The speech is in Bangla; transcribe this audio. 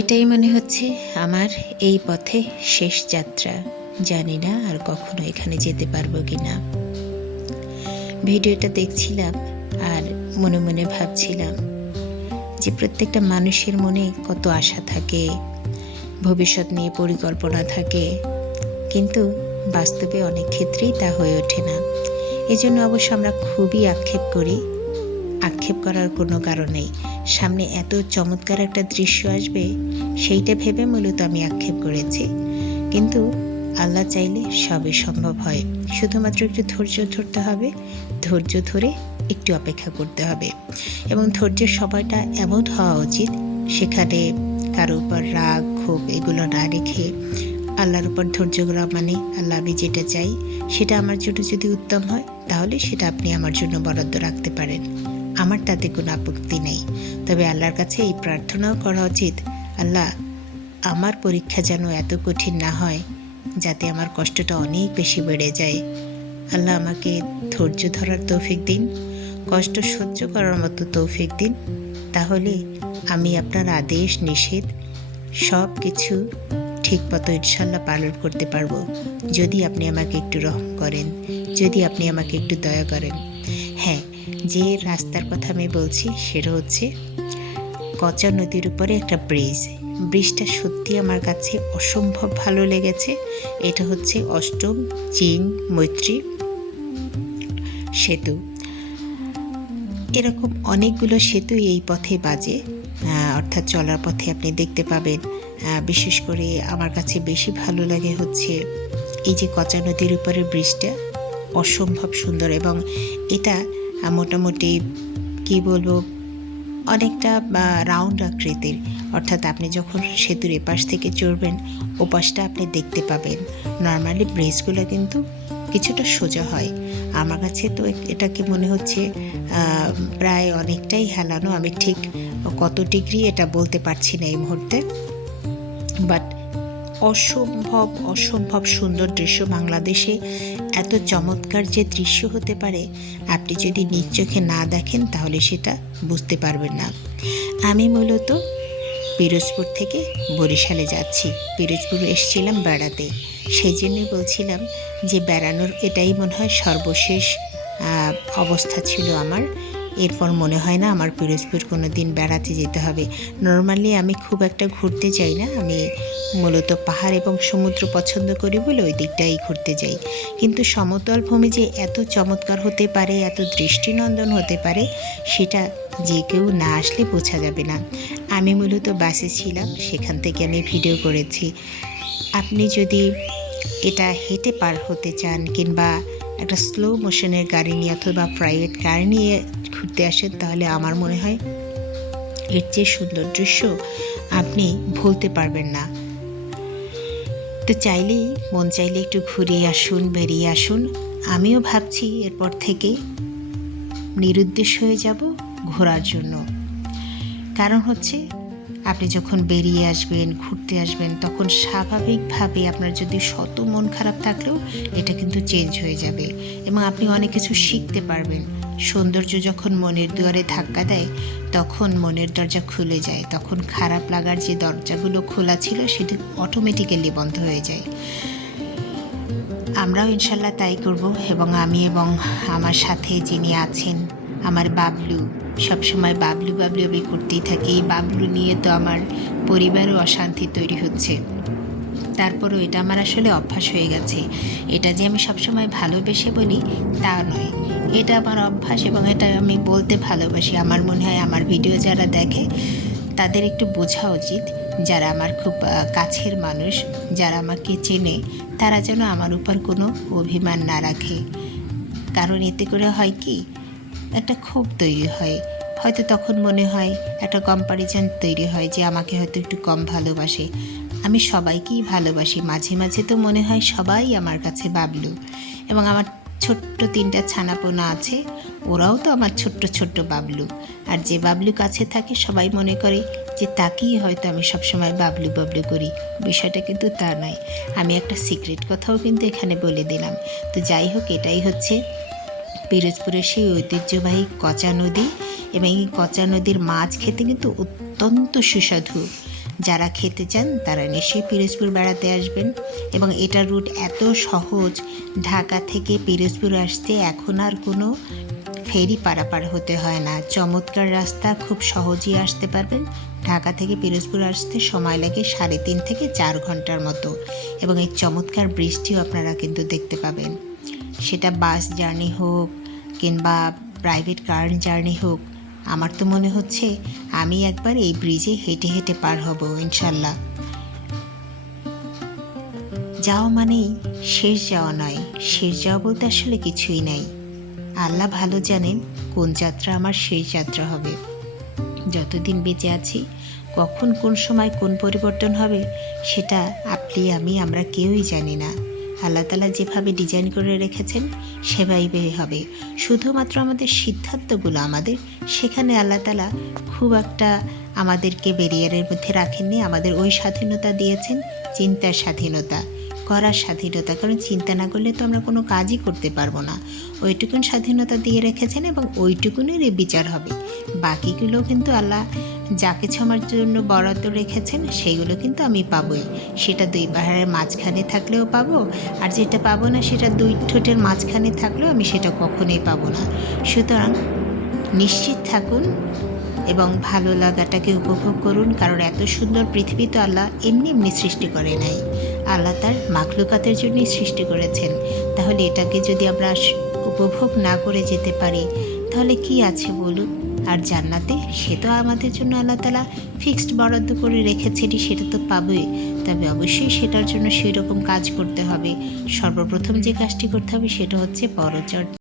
এটাই মনে হচ্ছে আমার এই পথে শেষ যাত্রা। জানি না আর কখনো এখানে যেতে পারবো কি না। ভিডিওটা দেখছিলাম আর মনে মনে ভাবছিলাম যে প্রত্যেকটা মানুষের মনে কত আশা থাকে, ভবিষ্যৎ নিয়ে পরিকল্পনা থাকে, কিন্তু বাস্তবে অনেক ক্ষেত্রেই তা হয়ে ওঠে না। এজন্য অবশ্য আমরা খুবই আক্ষেপ করি। আক্ষেপ করার কোনো কারণ নেই। সামনে এত চমৎকার একটা দৃশ্য আসবে সেইটা ভেবে মূলত আমি আক্ষেপ করেছি। কিন্তু আল্লাহ চাইলে সবই সম্ভব হয়। শুধুমাত্র একটু ধৈর্য ধরতে হবে, ধৈর্য ধরে একটু অপেক্ষা করতে হবে। এবং ধৈর্যের সময়টা এমন হওয়া উচিত সেখানে কারো উপর রাগ ক্ষোভ এগুলো না রেখে আল্লাহর উপর ধৈর্য করা, মানে আল্লাহ আমি যেটা চাই সেটা আমার জন্য যদি উত্তম হয় তাহলে সেটা আপনি আমার জন্য বরাদ্দ রাখতে পারেন, আমার তাতে কোনো আপত্তি নেই। তবে আল্লাহর কাছে এই প্রার্থনাও করা উচিত, আল্লাহ আমার পরীক্ষা যেন এত কঠিন না হয় যাতে আমার কষ্টটা অনেক বেশি বেড়ে যায়। আল্লাহ আমাকে ধৈর্য ধরার তৌফিক দিন, কষ্ট সহ্য করার মতো তৌফিক দিন, তাহলে আমি আপনার আদেশ নিষেধ সব কিছু ঠিক মতো ইনশাল্লাহ পালন করতে পারবো, যদি আপনি আমাকে একটু রহম করেন, যদি আপনি আমাকে একটু দয়া করেন। হ্যাঁ, যে রাস্তার কথা আমি বলছি সেটা হচ্ছে কচা নদীর উপরে একটা ব্রিজটা সত্যি আমার কাছে অসম্ভব ভালো লেগেছে। এটা হচ্ছে অষ্টম চীন মৈত্রী সেতু। এরকম অনেকগুলো সেতু এই পথে বাজে, অর্থাৎ চলার পথে আপনি দেখতে পাবেন। বিশেষ করে আমার কাছে বেশি ভালো লাগে হচ্ছে এই যে কচা নদীর উপরে ব্রিজটা, অসম্ভব সুন্দর। এবং এটা মোটামুটি কি বলবো, অনেকটা রাউন্ড আকৃতির, অর্থাৎ আপনি যখন সেতুর এপাশ থেকে চড়বেন ওপাশটা আপনি দেখতে পাবেন। নর্মালি ব্রিজগুলো কিন্তু কিছুটা সোজা হয়, আমার কাছে তো এটাকে মনে হচ্ছে প্রায় অনেকটাই হেলানো। আমি ঠিক কত ডিগ্রি এটা বলতে পারছি না এই মুহূর্তে, বাট অসম্ভব সুন্দর দৃশ্য। বাংলাদেশে এত চমৎকার যে দৃশ্য হতে পারে আপনি যদি নিজ চোখে না দেখেন তাহলে সেটা বুঝতে পারবেন না। আমি মূলত পিরোজপুর থেকে বরিশালে যাচ্ছি। পিরোজপুর এসেছিলাম বেড়াতে, সেই জন্যই বলছিলাম যে বেড়ানোর এটাই মনে হয় সর্বশেষ অবস্থা ছিল আমার। এরপর মনে হয় না আমার পিরোজপুর কোনো দিন বেড়াতে যেতে হবে। নর্মালি আমি খুব একটা ঘুরতে যাই না, আমি মূলত পাহাড় এবং সমুদ্র পছন্দ করি বলে ওই দিকটাই ঘুরতে যাই। কিন্তু সমতল ভূমি যে এত চমৎকার হতে পারে, এত দৃষ্টিনন্দন হতে পারে, সেটা যে কেউ না আসলে বোঝা যাবে না। আমি মূলত বাসে ছিলাম, সেখান থেকে আমি ভিডিও করেছি। আপনি যদি এটা হেঁটে পার হতে চান কিংবা একটা স্লো মোশনের গাড়ি নিয়ে অথবা প্রাইভেট গাড়ি নিয়ে ঘুরতে আসেন তাহলে আমার মনে হয় এর চেয়ে সুন্দর দৃশ্য আপনি ভুলতে পারবেন না। তো মন চাইলে একটু ঘুরে আসুন, বেরিয়ে আসুন। আমিও ভাবছি এরপর থেকে নিরুদ্দেশ হয়ে যাব ঘোরার জন্য। কারণ হচ্ছে আপনি যখন বেরিয়ে আসবেন, ঘুরতে আসবেন, তখন স্বাভাবিকভাবে আপনার যদি শত মন খারাপ থাকলেও এটা কিন্তু চেঞ্জ হয়ে যাবে এবং আপনি অনেক কিছু শিখতে পারবেন। সৌন্দর্য যখন মনের দুয়ারে ধাক্কা দেয় তখন মনের দরজা খুলে যায়, তখন খারাপ লাগার যে দরজাগুলো খোলা ছিল সেটি অটোমেটিক্যালি বন্ধ হয়ে যায়। আমরাও ইনশাল্লাহ তাই করব। এবং আমি এবং আমার সাথে যিনি আছেন আমার বাবলু, সবসময় বাবলু আমি করতেই থাকি। এই বাবলু নিয়ে তো আমার পরিবারও অশান্তি তৈরি হচ্ছে, তারপরও এটা আমার আসলে অভ্যাস হয়ে গেছে। এটা যে আমি সবসময় ভালোবেসে বলি তা নয়, এটা আমার অভ্যাস এবং এটা আমি বলতে ভালোবাসি। আমার মনে হয় আমার ভিডিও যারা দেখে তাদের একটু বোঝা উচিত, যারা আমার খুব কাছের মানুষ, যারা আমাকে চেনে, তারা যেন আমার উপর কোনো অভিমান না রাখে। কারণ এতে করে হয় কি, একটা ক্ষোভ তৈরি হয়, হয়তো তখন মনে হয় একটা কম্প্যারিজন তৈরি হয় যে আমাকে হয়তো একটু কম ভালোবাসে। আমি সবাইকেই ভালোবাসি, মাঝে মাঝে তো মনে হয় সবাই আমার কাছে বাবলু। এবং আমার ছোট্ট 3টা ছানাপোনা আছে, ওরাও তো আমার ছোট্ট বাবলু। আর যে বাবলু কাছে থাকে সবাই মনে করে যে তাকেই হয়তো আমি সবসময় বাবলু করি। বিষয়টা কিন্তু তা নয়। আমি একটা সিক্রেট কথাও কিন্তু এখানে বলে দিলাম। তো যাই হোক, এটাই হচ্ছে পিরোজপুরের সেই ঐতিহ্যবাহী কচা নদী। এবং এই কচা নদীর মাছ খেতে কিন্তু অত্যন্ত সুস্বাদু। যারা খেতে চান তারা নিশ্চয়ই পিরোজপুর বেড়াতে আসবেন। এবং এটার রুট এত সহজ, ঢাকা থেকে পিরোজপুর আসতে এখন আর কোনো ফেরি পারাপার হতে হয় না। চমৎকার রাস্তা, খুব সহজেই আসতে পারবেন। ঢাকা থেকে পিরোজপুর আসতে সময় লাগে 3.5 থেকে 4 ঘন্টার মতো। এবং এই চমৎকার ব্রিজটিও আপনারা কিন্তু দেখতে পাবেন। সেটা বাস জার্নি হোক কিংবা প্রাইভেট কার জার্নি হোক, আমার তো মনে হচ্ছে আমি একবার এই ব্রিজে হেঁটে হেঁটে পার হব ইনশাল্লাহ। যাওয়া মানেই শেষ যাওয়া নয়, শেষ যাওয়া বলতে আসলে কিছুই নাই। আল্লাহ ভালো জানেন কোন যাত্রা আমার শেষ যাত্রা হবে। যতদিন বেঁচে আছি কখন কোন সময় কোন পরিবর্তন হবে সেটা আপনি আমরা কেউই জানি না। আল্লাহ তাআলা যেভাবে ডিজাইন করে রেখেছেন সেভাবেই হবে। শুধুমাত্র আমাদের সিদ্ধান্তগুলো সেখানে আল্লাহ তাআলা খুব একটা আমাদেরকে ব্যারিয়ারের মধ্যে রাখেননি। আমাদের ওই স্বাধীনতা দিয়েছেন, চিন্তার স্বাধীনতা, করার স্বাধীনতা। কারণ চিন্তা না করলে তো আমরা কোনো কাজই করতে পারবো না। ওইটুকুন স্বাধীনতা দিয়ে রেখেছেন এবং ওইটুকুনেরই বিচার হবে। বাকিগুলো কিন্তু আল্লাহ যা কিছু আমার জন্য বরাদ্দ রেখেছেন সেইগুলো কিন্তু আমি পাবোই। সেটা 2 পাহাড়ের মাঝখানে থাকলেও পাবো, আর যেটা পাবো না সেটা 2 ঠোঁটের মাঝখানে থাকলেও আমি সেটা কখনোই পাবো না। সুতরাং নিশ্চিত থাকুন এবং ভালো লাগাটাকে উপভোগ করুন। কারণ এত সুন্দর পৃথিবী তো আল্লাহ এমনি এমনি সৃষ্টি করে নাই, আল্লাহ তার মাখলুকাতের জন্যই সৃষ্টি করেছেন। তাহলে এটাকে যদি আমরা উপভোগ না করে যেতে পারি তাহলে কি আছে বলুন। আর জান্নাতে সে তো আমাদের জন্য আল্লাহ তাআলা ফিক্সড বরাদ্দ করে রেখেছেন, সেটা তো পাবোই। তবে অবশ্যই সেটার জন্য সেই রকম কাজ করতে হবে। সর্বপ্রথম যে কাজটি করতে হবে সেটা হচ্ছে পরচর্চা।